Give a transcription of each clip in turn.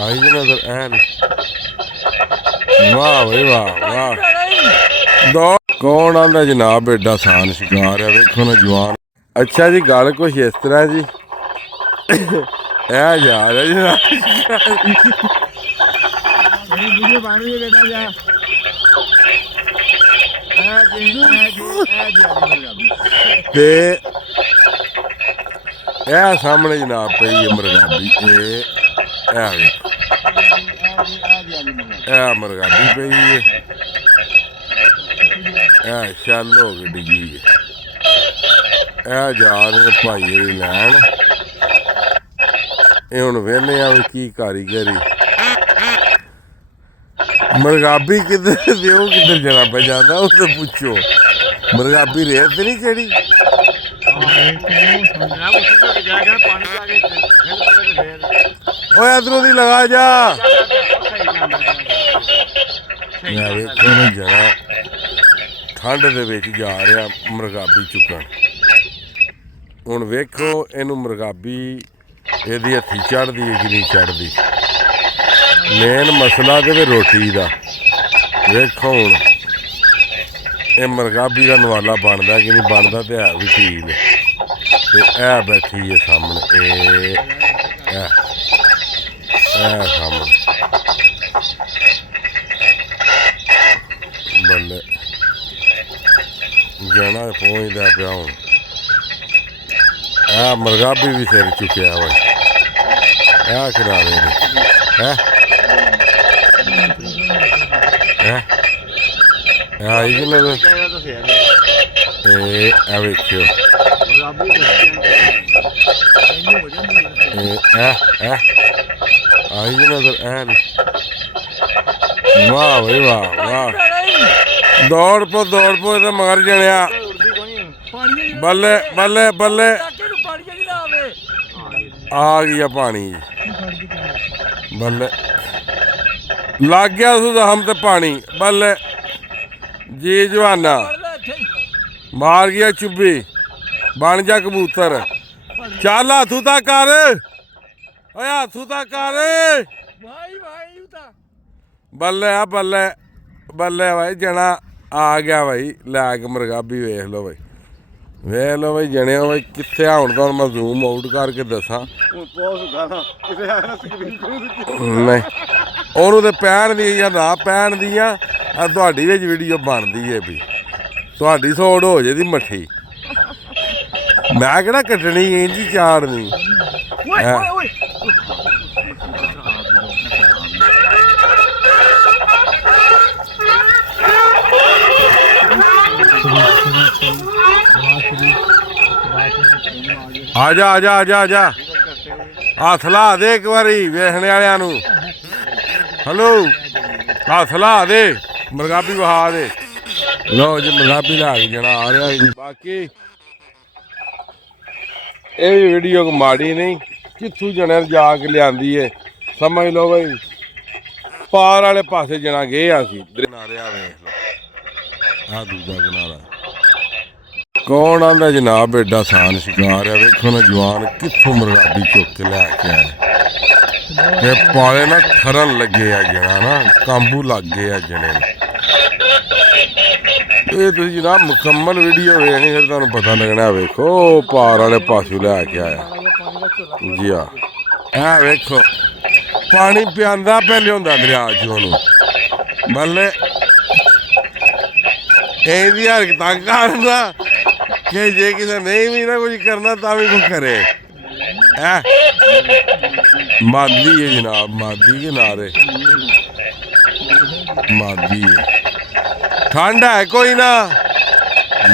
आई नजर ऐन वाह भाई वाह वाह दो कौन आंदा जनाब एडा आसान शिकार है वेखो ना जवान। अच्छा जी गल कुछ इस तरह जी जा रहा जनाब ते सामने जनाब पई है मरगाबी मरगाबी पई है शल हो गई डिगी है जा रहे भाई लैन ये हुण वेहने आ की कारीगरी मरगाबी किधर दो किधर जना पे जाता उस पुछो मरगाबी रेत नहीं चढ़ी इधरों दी लगा जा जरा ठंड दे विच जा रहा मरगाबी चुकन। हुण वेखो इनू मरगाबी इहदी हत्थी चढ़दी है कि नहीं चढ़दी मेन मसला ते रोटी का वेखो हुण ये मरगाबी का नवाला बनता कि नहीं बनता तो है भी ठीक है ते ऐ बैठी है सामने सामने बल्ले जाना पहुँचता पिया हूँ मरगाबी भी सिर चुकया भाई किनारे आई कि वेखियो आई नजर वाह भाई वाह वाह दौड़ पो तो मगर जनिया बल्ले बल्ले बल्ले आ गया पानी बल्ले लग गया हम तो पानी बल्ले जी जवाना मार गया चुब्बी बन जा कबूतर चल हाथू तक कर हाथू तक कर बल्ले बल्ले बल्ले भाई जना आ गया भाई लैग मरगाबी वेख लो भाई जने भाई कितने आउन तो मैं जूम आउट करके दसा नहीं ओनू तो पैन दी या ना पैन दियाँ तुहाडी विच वीडियो बनती है भी तुहाडी सोड़ हो जाती मट्ठी मैं कहना कट्टनी इंजी चाड़नी आजा आजा आजा आजा हथ ला दे एक बारी वेखने वालियां नू हेलो हथ ला दे मरगाबी बहा दे लो जी मरगाबी ला के जना आ रहा बाकी ये वीडियो को माड़ी नहीं कितों जने जाके लियांदी है समझ लो भाई पार वाले पासे जना गए असीं किनारा वेख लो आ दूजा किनारा कौन आंदा जनाब एडा आसान शिकार है वेखो ना जवान कितों मरगाबी चुक के लैके आए ये पाले ना ठरन लगे आ जना ना काबू लग गए आ जने ये तुसीं जनाब मुकम्मल वीडियो वेखनी फिर तुहानूं पता लगना वेखो पार वाले पासों लैके आया जी हाँ वेखो पानी पियांदा पहले होंदा दरिया च ओनू बल्ले इहदी हरकतां करदा कि जे किसी नहीं भी ना कुछ करना तो भी कुछ करे मादी है जनाब मादी के नारे मादी है ठंड है कोई ना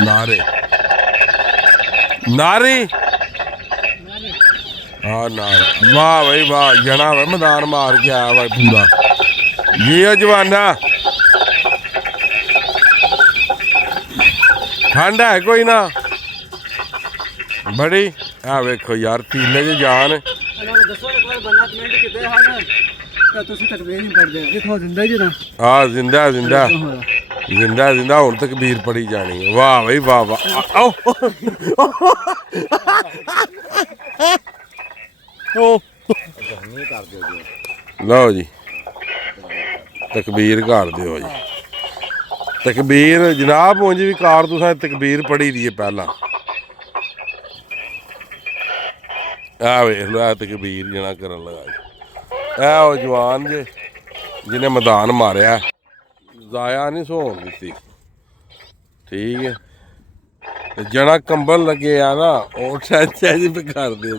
नारे नारी हाँ नारा वाह भाई वाह जना भाई मैदान मार के आया भाई पूरा जी जवाना ठंड है कोई ना बड़ी वेखो यार तीले च जान हाँ जिंदा जिंदा ਜਿੰਦਾ ਜਿੰਦਾ ਹੁਣ ਤਕਬੀਰ ਪੜੀ ਜਾਣੀ। ਵਾਹ ਬਈ ਵਾਹ ਵਾਹ। ਆਓ ਲਓ ਜੀ ਤਕਬੀਰ ਕਰ ਦਿਓ ਜੀ। ਤਕਬੀਰ ਜਨਾਬ ਉਂਝ ਵੀ ਕਾਰ ਤੁਸੀਂ ਤਕਬੀਰ ਪੜੀ ਦੀ ਹੈ ਪਹਿਲਾਂ। ਆ ਵੇਖ ਲਓ, ਆ ਤਕਬੀਰ ਜਣਾ ਕਰਨ ਲਗਾ ਜੀ। ਇਹ ਉਹ ਜਵਾਨ ਜੇ ਜਿਹਨੇ ਮੈਦਾਨ ਮਾਰਿਆ, ਜ਼ਾਇਆ ਨਹੀਂ ਸੋਣ ਦਿੱਤੀ। ਠੀਕ ਹੈ, ਜਣਾ ਕੰਬਲ ਲੱਗੇ ਆ ਨਾ ਉਹ ਟੈਂਸ਼ਨ ਜੀ ਕਰਦੇ